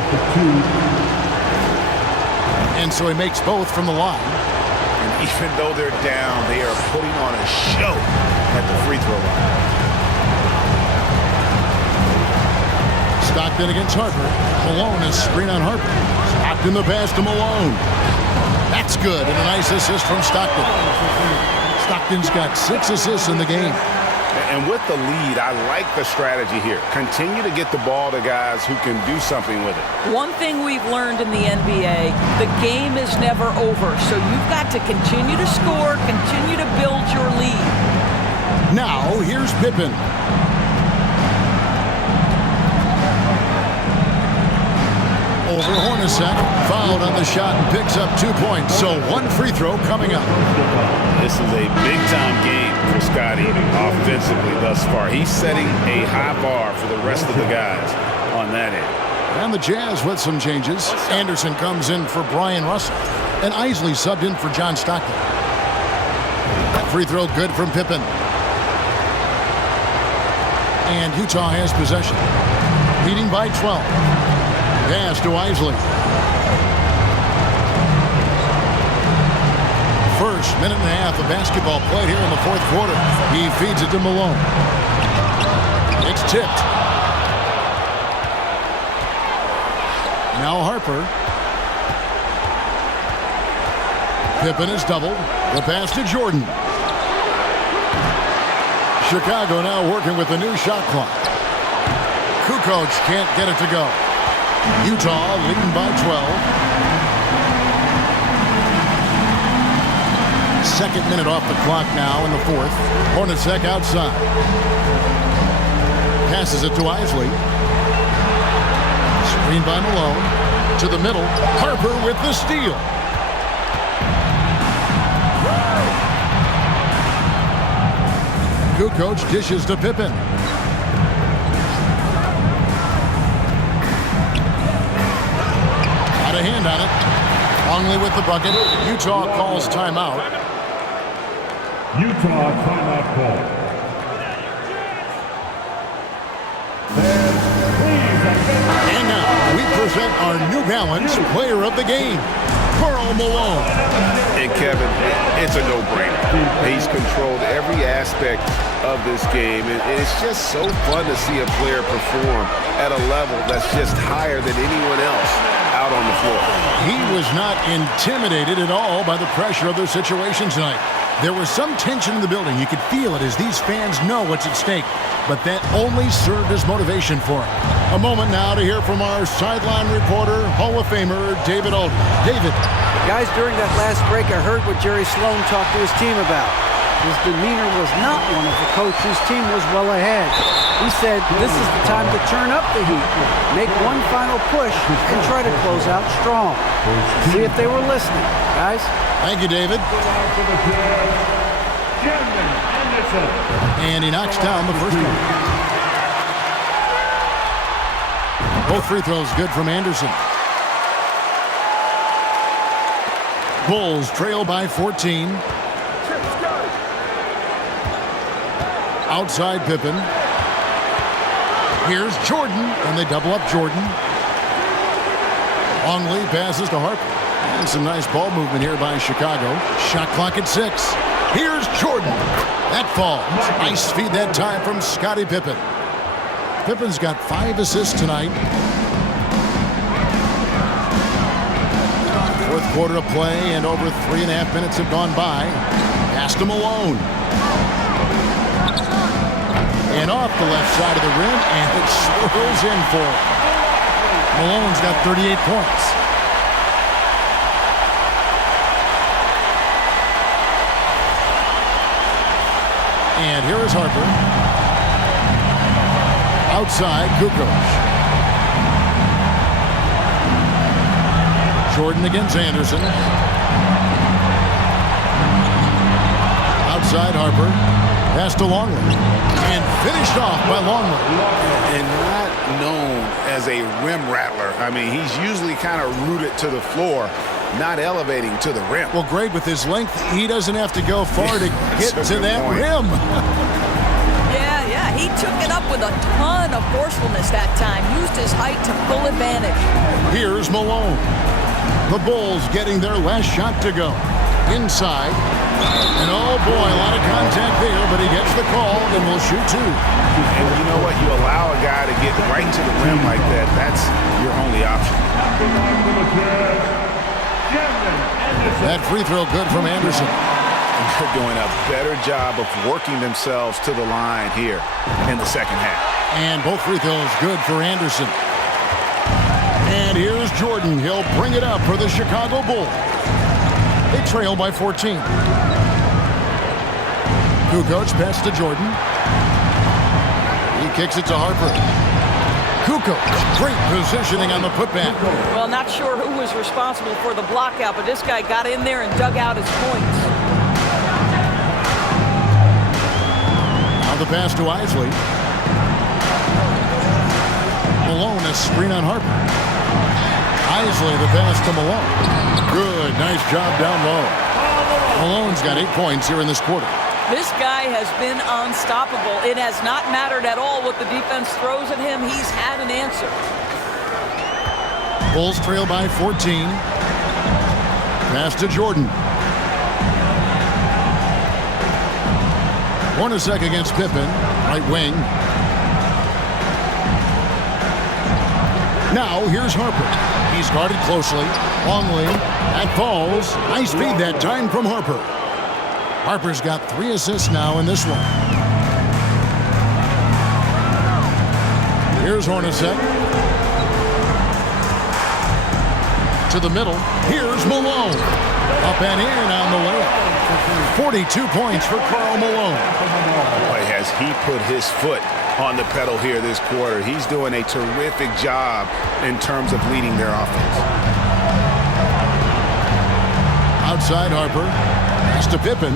And so he makes both from the line. And even though they're down, they are putting on a show at the free throw line. Stockton against Harper. Malone is screen on Harper. Stockton the pass to Malone. That's good, and a nice assist from Stockton. Stockton's got 6 assists in the game. And with the lead, I like the strategy here. Continue to get the ball to guys who can do something with it. One thing we've learned in the NBA, the game is never over. So you've got to continue to score, continue to build your lead. Now, here's Pippen. Over Hornacek, fouled on the shot and picks up 2 points. So 1 free throw coming up. This is a big-time game for Scottie offensively thus far. He's setting a high bar for the rest of the guys on that end. And the Jazz with some changes. Anderson comes in for Brian Russell. And Isley subbed in for John Stockton. That free throw good from Pippen. And Utah has possession. Leading by 12. Pass to Isley. First minute and a half of basketball played here in the 4th quarter. He feeds it to Malone. It's tipped. Now Harper. Pippen is doubled. The pass to Jordan. Chicago now working with the new shot clock. Kukoc can't get it to go. Utah leading by 12. 2nd minute off the clock now in the 4th. Hornacek outside. Passes it to Isley. Screen by Malone. To the middle. Harper with the steal. Kukoc dishes to Pippen. A hand on it. Longley with the bucket. Utah calls timeout. Utah timeout call. And now we present our New Balance player of the game, Karl Malone. And Kevin, it's a no-brainer. He's controlled every aspect of this game, and it's just so fun to see a player perform at a level that's just higher than anyone else out on the floor. He was not intimidated at all by the pressure of their situation tonight. There was some tension in the building. You could feel it as these fans know what's at stake. But that only served as motivation for him. A moment now to hear from our sideline reporter, Hall of Famer, David Aldridge. David. Guys, during that last break, I heard what Jerry Sloan talked to his team about. His demeanor was not one of the coach whose team was well ahead. He said, this is the time to turn up the heat, make one final push, and try to close out strong. See if they were listening, guys. Thank you, David. And he knocks down the first one. Both free throws good from Anderson. Bulls trail by 14. Outside Pippen. Here's Jordan, and they double up Jordan. Longley passes to Harper. And some nice ball movement here by Chicago. Shot clock at 6. Here's Jordan. That falls. Nice feed that time from Scottie Pippen. Pippen's got 5 assists tonight. 4th quarter of play, and over 3.5 minutes have gone by. Pass to Malone. And off the left side of the rim, and it swirls in for him. Malone's got 38 points. And here is Harper. Outside, Kukoc. Jordan against Anderson. Outside Harper. Pass to Longley. And finished off by Longley. And not known as a rim rattler. I mean, he's usually kind of rooted to the floor. not elevating to the rim. Well, great. With his length, he doesn't have to go far to get to that rim. Yeah, he took it up with a ton of forcefulness that time. Used his height to full advantage. Here's Malone. The Bulls getting their last shot to go. Inside. And oh boy, a lot of contact there, but he gets the call and will shoot two. And you know what? You allow a guy to get right to the rim like that. That's your only option. That free throw good from Anderson. And they're doing a better job of working themselves to the line here in the second half. And both free throws good for Anderson. And here's Jordan. He'll bring it up for the Chicago Bulls. They trail by 14. Kukoc pass to Jordan. He kicks it to Harper. Kukoc, great positioning on the putback. Well, not sure who was responsible for the blockout, but this guy got in there and dug out his points. Now the pass to Isley. Malone, a screen on Harper. Isley, the pass to Malone. Good, nice job down low. Malone's got 8 points here in this quarter. This guy has been unstoppable. It has not mattered at all what the defense throws at him. He's had an answer. Bulls trail by 14. Pass to Jordan. Hornacek against Pippen, right wing. Now here's Harper. He's guarded closely. Longley. That falls. Nice feed that time from Harper. Harper's got 3 assists now in this one. Here's Hornacek. To the middle. Here's Malone. Up and in on the layup. 42 points for Karl Malone. Boy, has he put his foot on the pedal here this quarter. He's doing a terrific job in terms of leading their offense. Outside Harper. Pass to Pippen.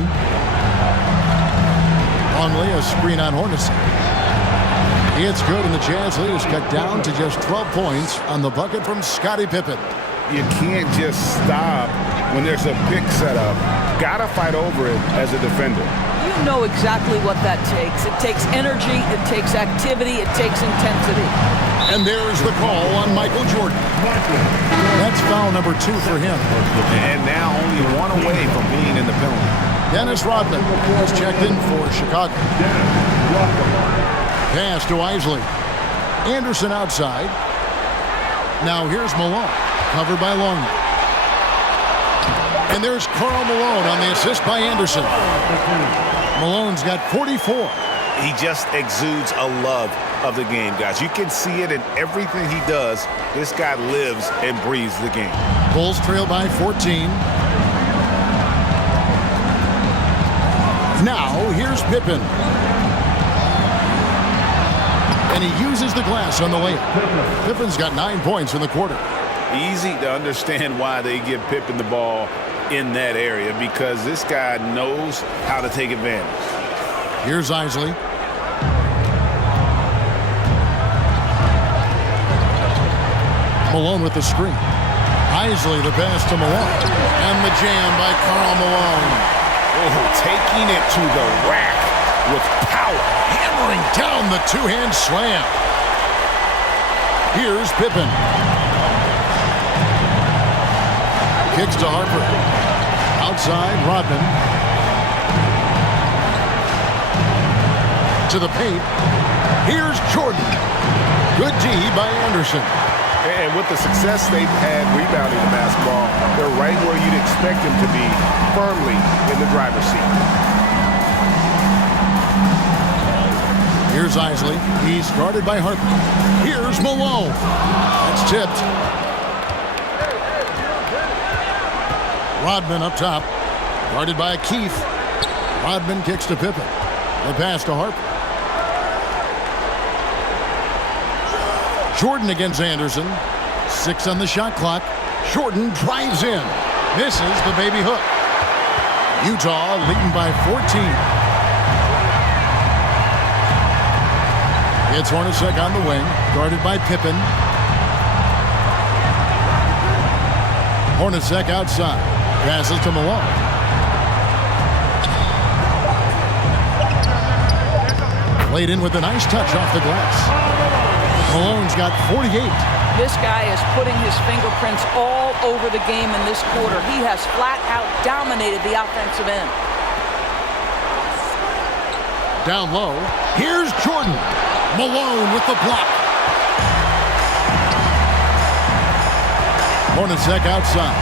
Longley, a screen on Hornacek. It's good, and the Jazz lead is cut down to just 12 points on the bucket from Scottie Pippen. You can't just stop when there's a pick set up. Gotta fight over it as a defender. You know exactly what that takes. It takes energy, it takes activity, it takes intensity. And there's the call on Michael Jordan. That's foul number 2 for him. And now only 1 away from being in the penalty. Dennis Rodman is checked in for Chicago. Pass to Isley. Anderson outside. Now here's Malone, covered by Longley. And there's Karl Malone on the assist by Anderson. Malone's got 44. He just exudes a love of the game, guys. You can see it in everything he does. This guy lives and breathes the game. Bulls trail by 14. Now, here's Pippen. And he uses the glass on the layup. Pippen's got 9 points in the quarter. Easy to understand why they give Pippen the ball in that area, because this guy knows how to take advantage. Here's Isley. Malone with the screen. Isley the pass to Malone. And the jam by Karl Malone. Oh, taking it to the rack with power. Hammering down the two-hand slam. Here's Pippen. Kicks to Harper. Outside, Rodman. To the paint. Here's Jordan. Good D by Anderson. And with the success they've had rebounding the basketball, they're right where you'd expect them to be, firmly in the driver's seat. Here's Isley. He's guarded by Harper. Here's Malone. That's tipped. Rodman up top. Guarded by Keith. Rodman kicks to Pippen. The pass to Harper. Jordan against Anderson. 6 on the shot clock. Jordan drives in. Misses the baby hook. Utah leading by 14. It's Hornacek on the wing. Guarded by Pippen. Hornacek outside. Passes to Malone. Played in with a nice touch off the glass. Malone's got 48. This guy is putting his fingerprints all over the game in this quarter. He has flat out dominated the offensive end. Down low. Here's Jordan. Malone with the block. Hornacek outside.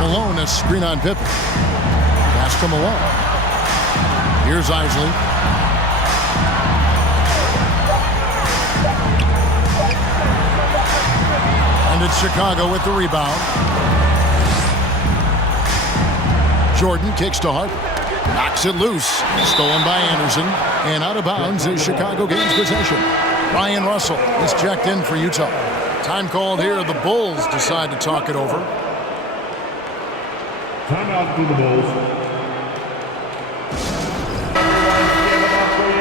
Malone, a screen on Pippen. Pass to Malone. Here's Isley. And it's Chicago with the rebound. Jordan kicks to Harper. Knocks it loose. Stolen by Anderson. And out of bounds as Chicago gains possession. Ryan Russell is checked in for Utah. Time called here. The Bulls decide to talk it over. Timeout for the Bulls.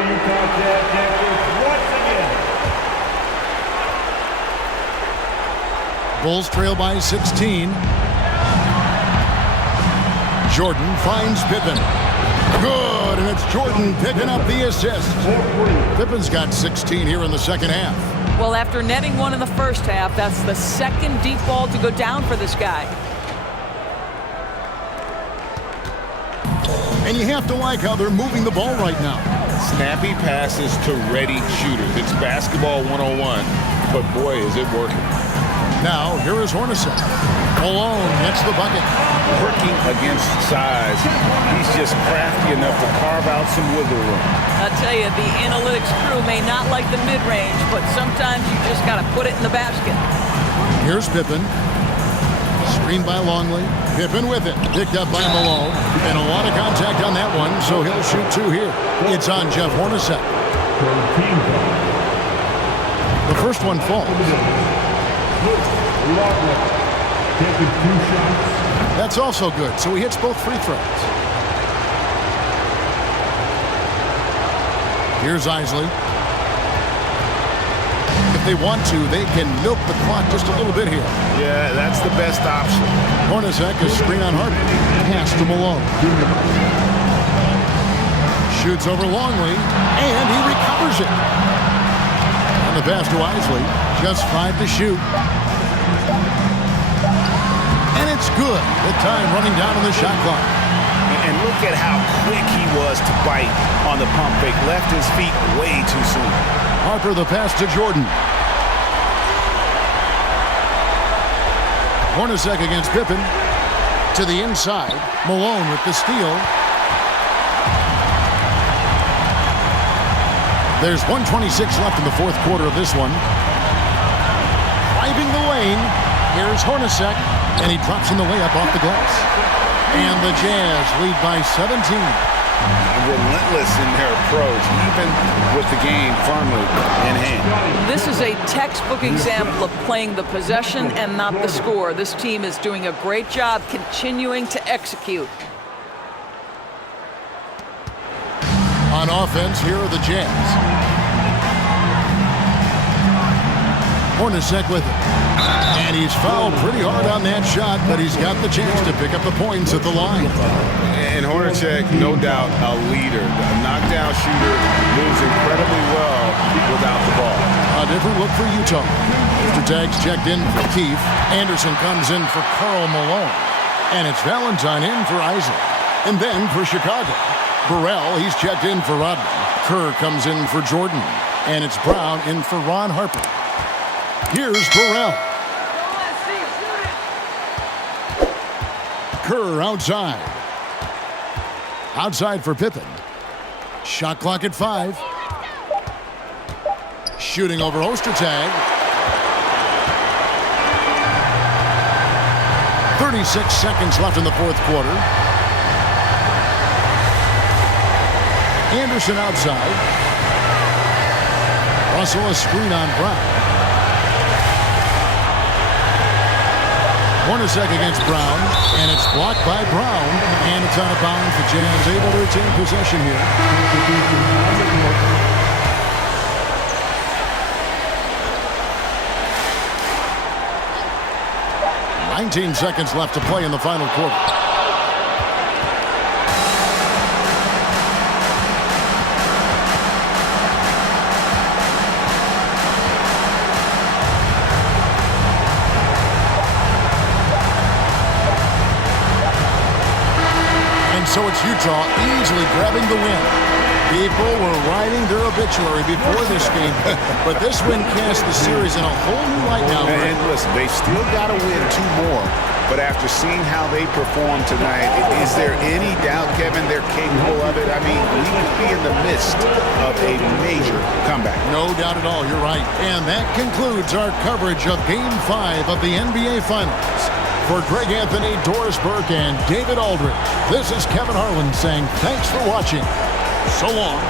Utah Jazz Jaguars once again. Bulls trail by 16. Jordan finds Pippen. Good, and it's Jordan picking up the assist. Pippen's got 16 here in the second half. Well, after netting one in the first half, that's the second deep ball to go down for this guy. And you have to like how they're moving the ball right now. Snappy passes to ready shooters. It's basketball 101, but boy, is it working. Now, here is Hornacek. Malone gets the bucket. Working against size. He's just crafty enough to carve out some wiggle room. I tell you, the analytics crew may not like the mid-range, but sometimes you just got to put it in the basket. Here's Pippen. Screened by Longley. Pippen with it. Picked up by Malone. And a lot of contact on that one, so he'll shoot two here. It's on Jeff Hornacek. The first one falls. Taking 2 shots. That's also good, so he hits both free throws. Here's Isley. If they want to, they can milk the clock just a little bit here. Yeah, that's the best option. Hornacek is screen on Harper. Pass to Malone. Shoots over Longley, and he recovers it. And the pass to Isley. Just 5 to shoot. And it's good. The time running down on the shot clock. And look at how quick he was to bite on the pump fake. Left his feet way too soon. Harper the pass to Jordan. Hornacek against Pippen. To the inside. Malone with the steal. There's 1:26 left in the fourth quarter of this one. Driving the lane. Here's Hornacek. And he drops in the layup off the glass. And the Jazz lead by 17. Relentless in their approach, even with the game firmly in hand. This is a textbook example of playing the possession and not the score. This team is doing a great job continuing to execute. On offense, here are the Jazz. Hornacek with it. And he's fouled pretty hard on that shot, but he's got the chance to pick up the points at the line. And Hornacek, no doubt, a leader. A knockdown shooter, moves incredibly well without the ball. A different look for Utah. Mr. Tags checked in for Keefe. Anderson comes in for Karl Malone. And it's Valentine in for Isaac. And then for Chicago. Burrell, he's checked in for Rodman. Kerr comes in for Jordan. And it's Brown in for Ron Harper. Here's Burrell. Kerr outside. Outside for Pippen. Shot clock at 5. Shooting over Ostertag. 36 seconds left in the fourth quarter. Anderson outside. Russell a screen on Brown. Hornacek against Brown, and it's blocked by Brown, and it's out of bounds. The Jazz able to retain possession here. 19 seconds left to play in the final quarter. So it's Utah easily grabbing the win. People were writing their obituary before this game, but this win cast the series in a whole new light now. And listen, they still got to win 2 more, but after seeing how they performed tonight, is there any doubt, Kevin, they're capable of it? I mean, we could be in the midst of a major comeback. No doubt at all, you're right. And that concludes our coverage of Game 5 of the NBA Finals. For Greg Anthony, Doris Burke, and David Aldridge, this is Kevin Harlan saying thanks for watching. So long.